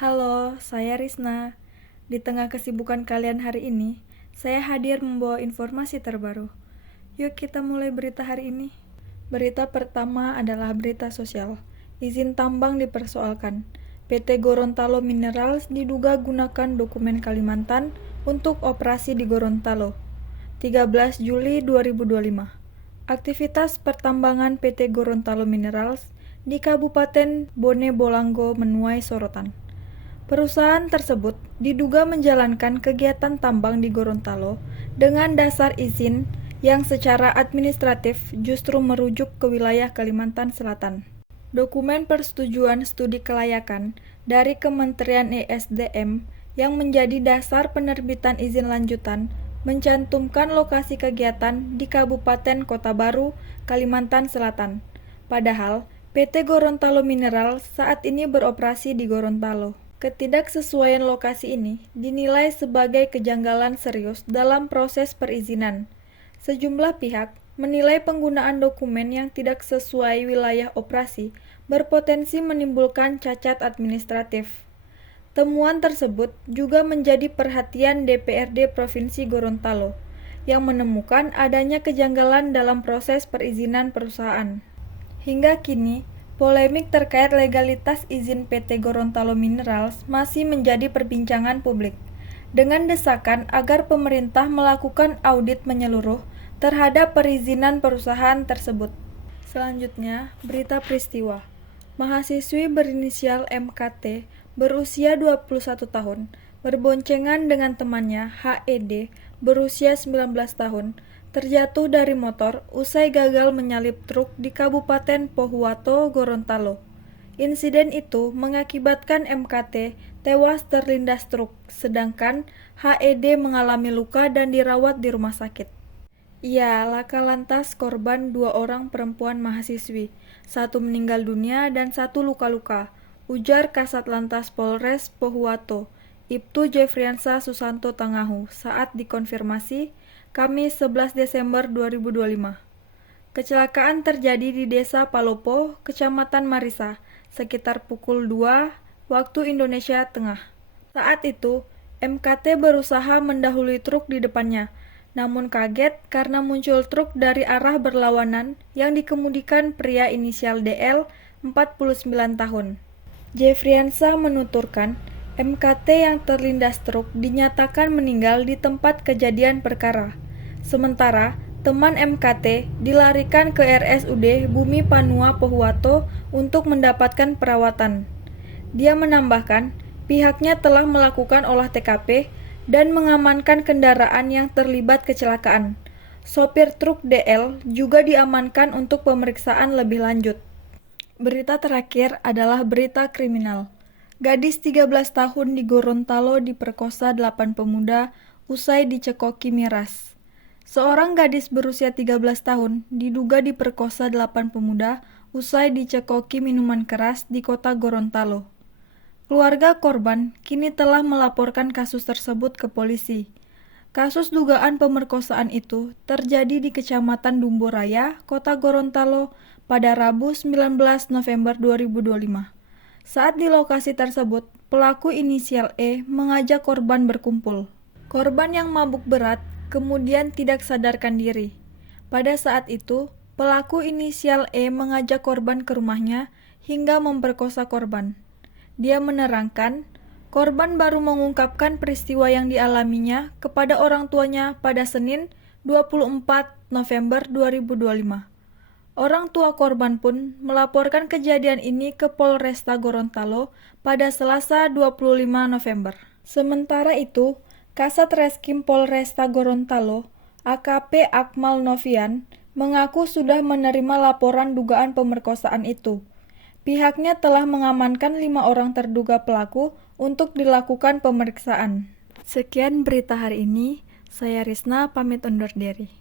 Halo, saya Risna. Di tengah kesibukan kalian hari ini, saya hadir membawa informasi terbaru. Yuk kita mulai berita hari ini. Berita pertama adalah berita sosial. Izin tambang dipersoalkan. PT Gorontalo Minerals diduga gunakan dokumen Kalimantan untuk operasi di Gorontalo. 13 Juli 2025. Aktivitas pertambangan PT Gorontalo Minerals di Kabupaten Bone Bolango menuai sorotan. Perusahaan tersebut diduga menjalankan kegiatan tambang di Gorontalo dengan dasar izin yang secara administratif justru merujuk ke wilayah Kalimantan Selatan. Dokumen persetujuan studi kelayakan dari Kementerian ESDM yang menjadi dasar penerbitan izin lanjutan mencantumkan lokasi kegiatan di Kabupaten Kota Baru, Kalimantan Selatan. Padahal, PT Gorontalo Mineral saat ini beroperasi di Gorontalo. Ketidaksesuaian lokasi ini dinilai sebagai kejanggalan serius dalam proses perizinan. Sejumlah pihak menilai penggunaan dokumen yang tidak sesuai wilayah operasi berpotensi menimbulkan cacat administratif. Temuan tersebut juga menjadi perhatian DPRD Provinsi Gorontalo, yang menemukan adanya kejanggalan dalam proses perizinan perusahaan. Hingga kini, polemik terkait legalitas izin PT Gorontalo Minerals masih menjadi perbincangan publik, dengan desakan agar pemerintah melakukan audit menyeluruh terhadap perizinan perusahaan tersebut. Selanjutnya, berita peristiwa. Mahasiswi berinisial MKT berusia 21 tahun berboncengan dengan temannya HED berusia 19 tahun terjatuh dari motor usai gagal menyalip truk di Kabupaten Pohuwato, Gorontalo. Insiden itu mengakibatkan MKT tewas terlindas truk, sedangkan HED mengalami luka dan dirawat di rumah sakit. Ya, laka lantas korban 2 orang perempuan mahasiswi, 1 meninggal dunia dan 1 luka-luka, ujar Kasat Lantas Polres Pohuwato, Ibtu Jefriansa Susanto Tangahu saat dikonfirmasi Kamis 11 Desember 2025. Kecelakaan terjadi di Desa Palopo, Kecamatan Marisa, sekitar pukul 2 waktu Indonesia Tengah. Saat itu, MKT berusaha mendahului truk di depannya, namun kaget karena muncul truk dari arah berlawanan yang dikemudikan pria inisial DL, 49 tahun. Jefriansa menuturkan, MKT yang terlindas truk dinyatakan meninggal di tempat kejadian perkara. Sementara, teman MKT dilarikan ke RSUD Bumi Panua Pohuwato untuk mendapatkan perawatan. Dia menambahkan, pihaknya telah melakukan olah TKP dan mengamankan kendaraan yang terlibat kecelakaan. Sopir truk DL juga diamankan untuk pemeriksaan lebih lanjut. Berita terakhir adalah berita kriminal. Gadis 13 tahun di Gorontalo diperkosa 8 pemuda usai dicekoki miras. Seorang gadis berusia 13 tahun diduga diperkosa 8 pemuda usai dicekoki minuman keras di kota Gorontalo. Keluarga korban kini telah melaporkan kasus tersebut ke polisi. Kasus dugaan pemerkosaan itu terjadi di Kecamatan Dumboraya, Kota Gorontalo pada Rabu 19 November 2025. Saat di lokasi tersebut, pelaku inisial E mengajak korban berkumpul. Korban yang mabuk berat kemudian tidak sadarkan diri. Pada saat itu, pelaku inisial E mengajak korban ke rumahnya hingga memperkosa korban. Dia menerangkan, korban baru mengungkapkan peristiwa yang dialaminya kepada orang tuanya pada Senin 24 November 2025. Orang tua korban pun melaporkan kejadian ini ke Polresta Gorontalo pada Selasa 25 November. Sementara itu, Kasat Reskrim Polresta Gorontalo, AKP Akmal Novian, mengaku sudah menerima laporan dugaan pemerkosaan itu. Pihaknya telah mengamankan 5 orang terduga pelaku untuk dilakukan pemeriksaan. Sekian berita hari ini, saya Risna pamit undur diri.